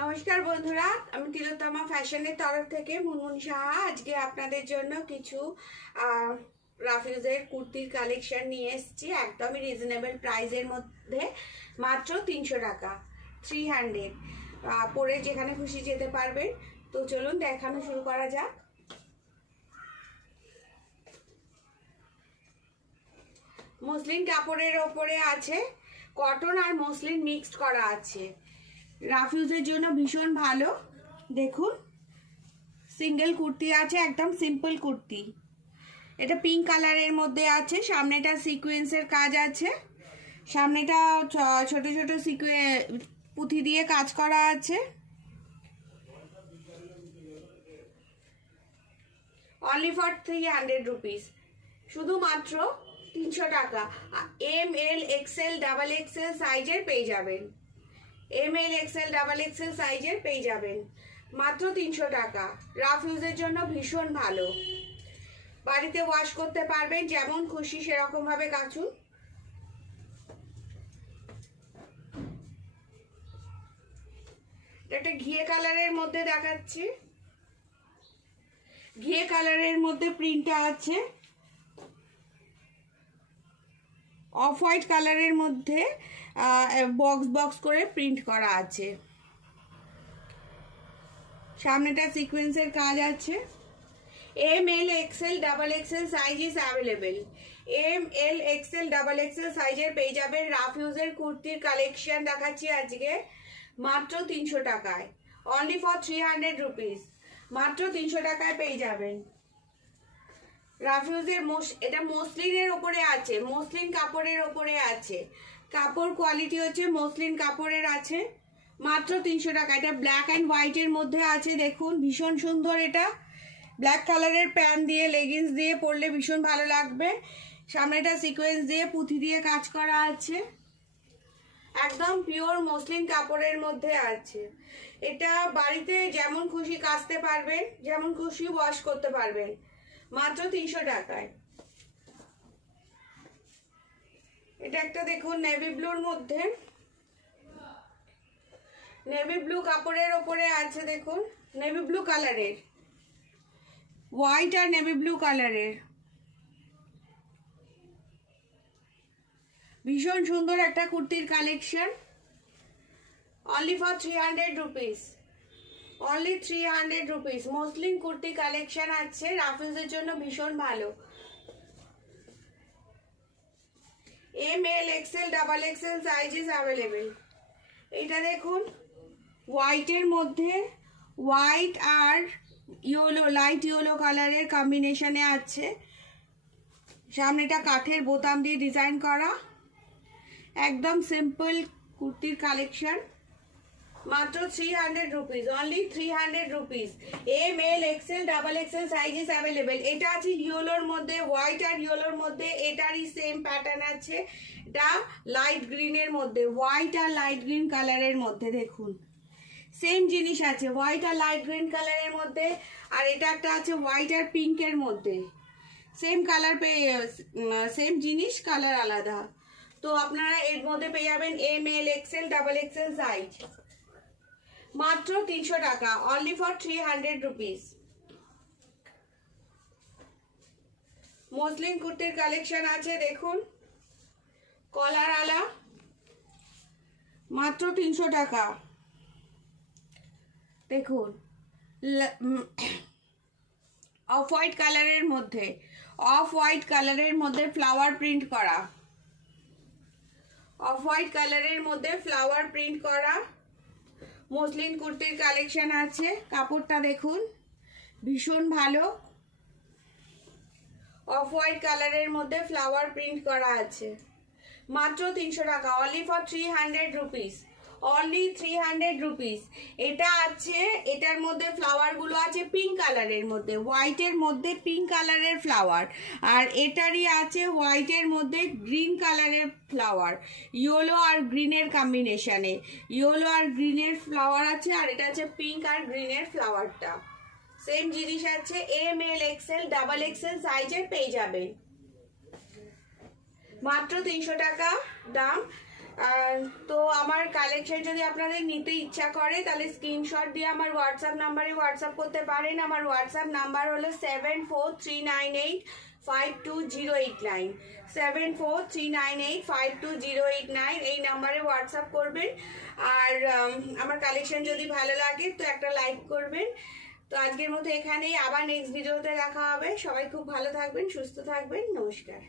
নমস্কার বন্ধুরা, আমি তিলোত্তমা ফ্যাশনের তরফ থেকে মুনমুন সাহা আজকে আপনাদের জন্য কিছু রাফিউজের কুর্তির কালেকশন নিয়ে এসেছি। একদমই রিজনেবল প্রাইসের মধ্যে, মাত্র 300 টাকা, 300 পরে যেখানে খুশি যেতে পারবেন। তো চলুন দেখানো শুরু করা যাক। মসলিন কাপড়ের ওপরে আছে, কটন আর মসলিন মিক্সড করা আছে। রাফিউজের জন্য ভীষণ ভালো। দেখুন, সিঙ্গেল কুর্তি আছে, একদম সিম্পল কুর্তি। এটা পিঙ্ক কালারের মধ্যে আছে, সামনেটা সিকোয়েন্সের কাজ আছে, সামনেটা ছোট ছোট পুঁথি দিয়ে কাজ করা আছে। অনলি ফর 300 রুপিস, শুধুমাত্র 300 টাকা। ML XL ডাবল XL সাইজের পেয়ে যাবেন, ML XL ডাবল XL সাইজের পেয়ে যাবেন মাত্র 300 টাকা। রাফিউজের জন্য ভীষণ ভালো, বাড়িতে ওয়াশ করতে পারবেন, যেমন খুশি সেরকম ভাবে কাচুন। একটা ঘিয়ে কালারের মধ্যে দেখাচ্ছি, ঘিয়ে কালারের মধ্যে প্রিন্টটা আছে, অফ হোয়াইট কালারের মধ্যে বক্স বক্স করে প্রিন্ট করা আছে, সামনেটা সিকোয়েন্সের কাজ আছে। ML XL double XL size is available, ML XL double XL সাইজের পেয়ে যাবেন। রাফিউজের কুর্তির কালেকশন দেখাচ্ছি আজকে মাত্র 300 টাকায়, অনলি ফর 300 রুপিস, মাত্র 300 টাকায় পেয়ে যাবেন। রাফিউজের এটা মসলিনের ওপরে আছে, মসলিন কাপড়ের ওপরে আছে, কাপড় কোয়ালিটি হচ্ছে মসলিন কাপড়ের আছে, মাত্র 300 টাকা। এটা ব্ল্যাক অ্যান্ড হোয়াইটের মধ্যে আছে, দেখুন ভীষণ সুন্দর। এটা ব্ল্যাক কালারের প্যান্ট দিয়ে লেগিংস দিয়ে পরলে ভীষণ ভালো লাগবে। সামনেটা সিকোয়েন্স দিয়ে পুঁথি দিয়ে কাজ করা আছে, একদম পিওর মসলিন কাপড়ের মধ্যে আছে। এটা বাড়িতে যেমন খুশি কাচতে পারবেন, যেমন খুশি ওয়াশ করতে পারবেন, মাত্র 300 টাকায়। এটা একটা দেখুন নেভি ব্লুর মধ্যে, নেভি ব্লু কাপড়ের ওপরে আছে, দেখুন নেভি ব্লু কালারের, হোয়াইট আর নেভি ব্লু কালারের, ভীষণ সুন্দর একটা কুর্তির collection. Only for 300 rupees, only 300 rupees muslin kurti collection আছে, রাফিউজের জন্য ভীষণ ভালো। ML XL double XL size is available. এটা দেখুন হোয়াইটের মধ্যে, হোয়াইট আর ইয়েলো, লাইট ইয়েলো কালারের কম্বিনেশনে আছে, সামনেটা কাঠের বোতাম দিয়ে ডিজাইন করা, একদম সিম্পল কুর্তির কালেকশন, মাত্র 300 rupees, only 300 rupees. ML XL double XL size is available. এটা আছে ইয়েলোর মধ্যে, হোয়াইট আর ইয়েলোর মধ্যে, এটারই সেম প্যাটার্ন আছে। এটা লাইট গ্রিনের মধ্যে, হোয়াইট আর লাইট গ্রিন কালারের মধ্যে, দেখুন সেম জিনিস আছে হোয়াইট আর লাইট গ্রিন কালারের মধ্যে। আর এটা একটা আছে হোয়াইট আর পিঙ্কের মধ্যে, সেম কালার সেম জিনিস, কালার আলাদা। তো আপনারা এর মধ্যে পেয়ে যাবেন ML XL double XL size, মাত্র 300 টাকা, অনলি ফর 300 রুপিস। মসলিন কুর্তির কালেকশন আছে, দেখুন কলার আলা, মাত্র 300 টাকা। দেখুন অফ হোয়াইট কালারের মধ্যে, অফ হোয়াইট কালারের মধ্যে ফ্লাওয়ার প্রিন্ট করা, অফ হোয়াইট কালারের মধ্যে ফ্লাওয়ার প্রিন্ট করা মসলিন কুর্তির কালেকশন আছে। কাপড়টা দেখুন ভীষণ ভালো, অফ হোয়াইট কালারের মধ্যে ফ্লাওয়ার প্রিন্ট করা আছে, মাত্র 300 টাকা, only for 300 rupees, only 300 rupees. এটা আছে, এটার মধ্যে ফ্লাওয়ারগুলো আছে পিঙ্ক কালারের মধ্যে, হোয়াইটের মধ্যে পিঙ্ক কালারের ফ্লাওয়ার, আর এটারই আছে হোয়াইটের মধ্যে গ্রিন কালারের ফ্লাওয়ার, ইয়েলো আর গ্রিনের কম্বিনেশনে, ইয়েলো আর গ্রিনের ফ্লাওয়ার আছে, আর এটা আছে পিঙ্ক আর গ্রিনের ফ্লাওয়ারটা। সেম জিনিস আছে, ML XL ডাবল XL সাইজের পেয়ে যাবেন, মাত্র 300 টাকা দাম। তো আমার কালেকশন যদি আপনাদের নিতে ইচ্ছা করে তাহলে স্ক্রিনশট দিয়ে আমার হোয়াটসঅ্যাপ নাম্বারে হোয়াটসঅ্যাপ করতে পারেন। আমার হোয়াটসঅ্যাপ নাম্বার হলো 7439852089, 7439852089। এই নাম্বারে হোয়াটসঅ্যাপ করবেন। আর আমার কালেকশন যদি ভালো লাগে তো একটা লাইক করবেন। তো আজকের মতো এখানেই, আবার নেক্সট ভিডিওতে দেখা হবে। সবাই খুব ভালো থাকবেন, সুস্থ থাকবেন, নমস্কার।